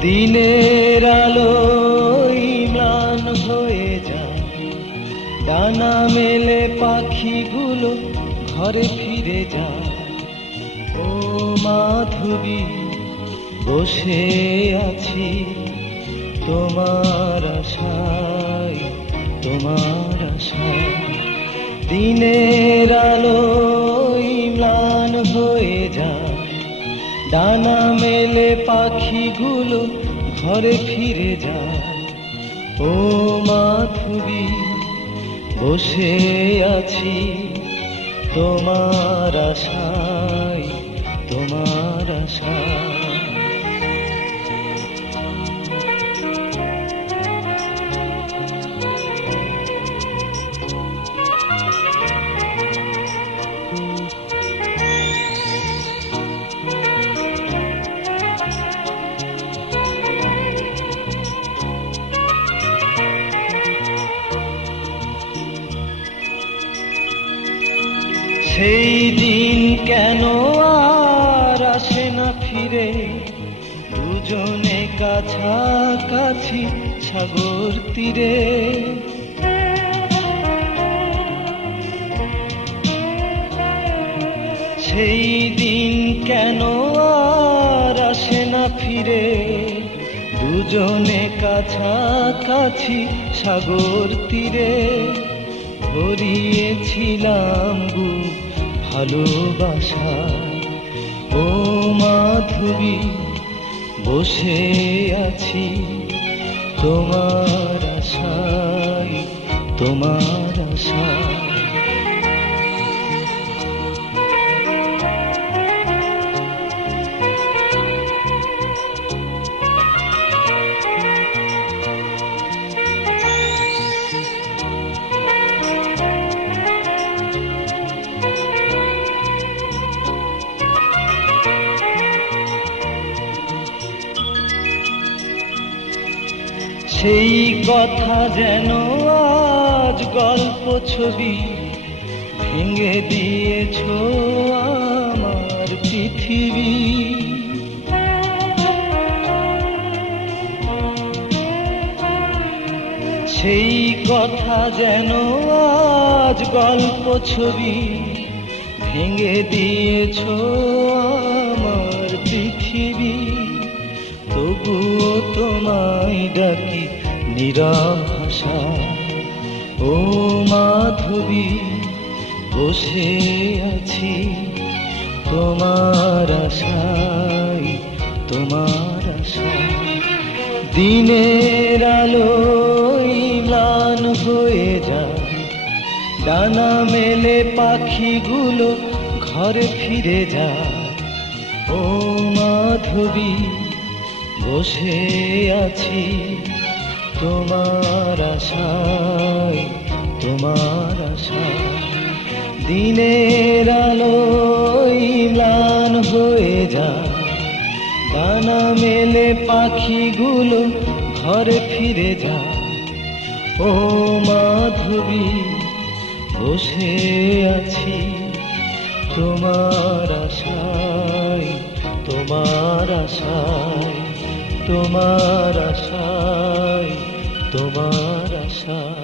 দিনের আলো ম্লান হয়ে যায়। ডানা মেলে পাখিগুলো ঘরে ফিরে যায়। ও মাধবী, বসে আছি তোমার আশায় তোমার আশায়। দিনের আলো ম্লান হয়ে যায়। ডানা মেলে পাখিগুলো ঘরে ফিরে যায়। ও মাথুরি বসে আছি তোমার আশায় তোমার আশায়। সেই দিন কেন আর আসে না ফিরে? দুজনে কাছাকাছি সাগর তীরে। সেই দিন কেন আর আসে না ফিরে? দুজনে কাছাকাছি সাগর তীরে। ভরিয়েছিলাম গু ভালোবাসা। ও মাধবী বসে আছি তোমার আশায় তোমার আশায়। সেই কথা যেন আজ গল্প ছবি ভেঙে দিয়েছ আমার পৃথিবী। সেই কথা যেন আজ গল্প ছবি ভেঙে দিয়েছ তবুও তোমায় ডাকি ভাষা ও মাধবী, বসে আছি তোমার আশায় তোমার আশায় দিনের আলো ম্লান হয়ে যায়, ডানা মেলে পাখিগুলো ঘরে ফিরে যায়। ও মাধবী বসে আছি তোমার আশায় তোমার আশায়। দিনের আলো ম্লান হয়ে যায় ডানা মেলে পাখিগুলো ঘরে ফিরে যায়। ও মাধবী, বসে আছি তোমার আশায় তোমার আশায়। তোমার আশায় তোমার আশায়।